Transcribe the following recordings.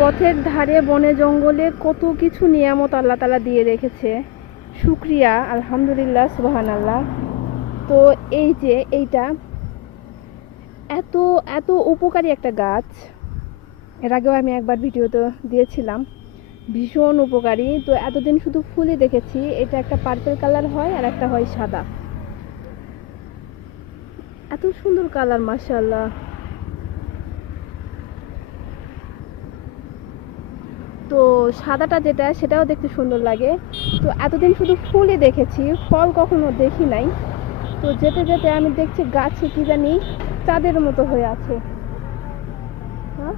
পথের ধারে বনে জঙ্গলে কত কিছু নিয়ামত আল্লাহ তাআলা দিয়ে রেখেছে, শুকরিয়া, আলহামদুলিল্লাহ, সুবহানাল্লাহ। তো এই যে এইটা এত এত উপকারী একটা গাছ, এর আগেও আমি একবার ভিডিওতে দিয়েছিলাম, ভীষণ উপকারী। তো এতদিন শুধু ফুলই দেখেছি, এটা একটা পার্পল কালার হয় আর একটা হয় সাদা। এত সুন্দর কালার, মাশাআল্লাহ। তো সাদাটা যেটা, সেটাও দেখতে সুন্দর লাগে। তো এতদিন শুধু ফুলই দেখেছি, ফল কখনো দেখি নাই। তো যেতে যেতে আমি দেখছি গাছে কি জানি চাঁদের মতো হয়ে আছে। হ্যাঁ,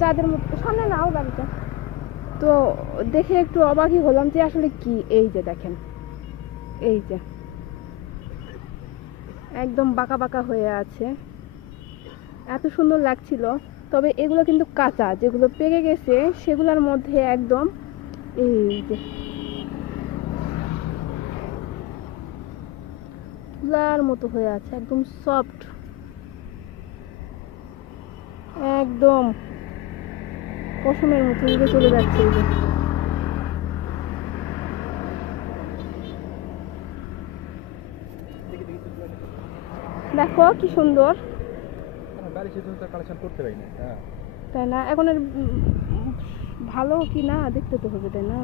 চাঁদের মতো। সামনে নাও গাড়িটা। তো দেখে একটু অবাকই হলাম যে আসলে কি। এই যে দেখেন, এই যে একদম বাঁকা বাঁকা হয়ে আছে, এত সুন্দর লাগছিল। তবে এগুলো কিন্তু কাঁচা, যেগুলো পেকে গেছে সেগুলোর মধ্যে একদম এই যে তুলার মতো হয়ে আছে, একদম সফট, একদম পশমের মতো উড়ে চলে যাচ্ছে। এই যে দেখো কি সুন্দর, তাই না? এখন এর ভালো কি না দেখতে তো হবে, তাই না?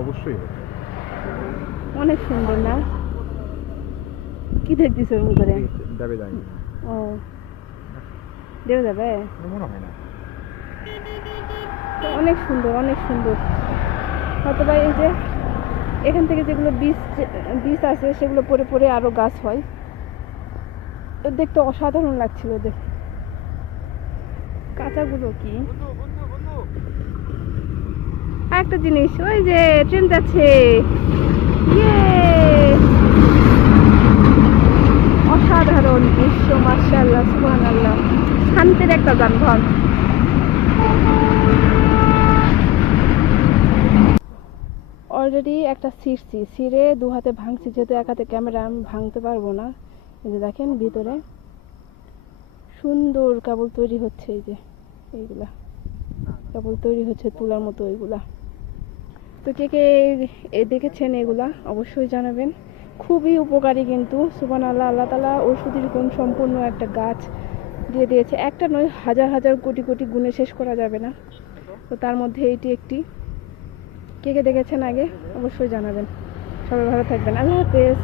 অবশ্যই অনেক সুন্দর না? কি দেখতেছ এরকম করে? যাবে যাই ও, দেওয়া যাবে? মনে হয় না। তো অনেক সুন্দর, অনেক সুন্দর। হয়তো বা এই যে এখান থেকে যেগুলো বীজ আছে সেগুলো পরে পরে আরো গাছ হয়। দেখতে অসাধারণ লাগছিল। দেখ কাঁচাগুলো কি একটা জিনিস, ওই যে ট্রেন যাচ্ছে। অসাধারণ দৃশ্য, মাশাআল্লাহ, সুবহানাল্লাহ। শান্তির একটা যানবাহন। অলরেডি একটা ছিঁড়ে দু হাতে ভাঙছি, যেহেতু এক হাতে ক্যামেরা আমি ভাঙতে পারবো না। এই যে দেখেন ভিতরে সুন্দর কেবল তৈরি হচ্ছে। এই যে এইগুলা কেবল তৈরি হচ্ছে তুলার মতো এইগুলা। তো কে কে দেখেছেন এগুলা অবশ্যই জানাবেন। খুবই উপকারী কিন্তু, সুবহানাল্লাহ। আল্লাহ তাআলা ঔষধি গুণ সম্পূর্ণ একটা গাছ দিয়ে দিয়েছে। একটা নয়, হাজার হাজার কোটি কোটি গুণে শেষ করা যাবে না। তো তার মধ্যে এটি একটি। কে কে দেখেছেন আগে অবশ্যই জানাবেন। সবাই ভালো থাকবেন, আল্লাহ হাফেজ।